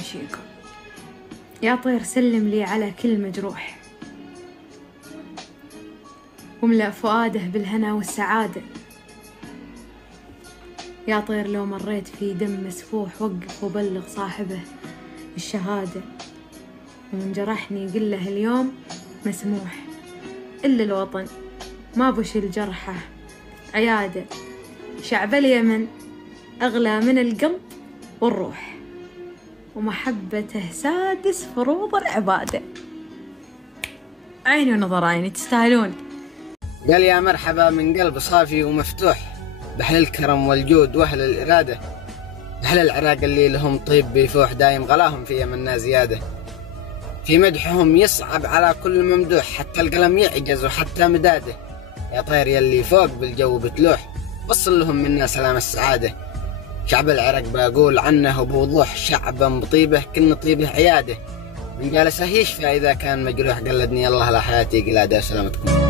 عشيقه. يا طير سلم لي على كل مجروح، واملأ فؤاده بالهنا والسعادة. يا طير لو مريت في دم مسفوح، وقف وبلغ صاحبه الشهادة. ومن جرحني قل له اليوم مسموح، إلا الوطن ما بشيل جرحه عيادة. شعب اليمن أغلى من القلب والروح، ومحبته سادس فروض العبادة. عيني ونظر عيني تستاهلون. قال يا مرحبا من قلب صافي ومفتوح، بأهل الكرم والجود وأهل الإرادة. أهل العراق اللي لهم طيب بيفوح، دايم غلاهم في يمنا زيادة. في مدحهم يصعب على كل ممدوح، حتى القلم يعجز وحتى مداده. يا طير يلي فوق بالجو بتلوح، وصل لهم منا سلام السعادة. شعب العراق بقول عنه بوضوح، شعبا بطيبه كن طيبه عياده. من جالسه يشفى إذا كان مجروح، قلدني الله لحياتي قلادة. سلامتكم.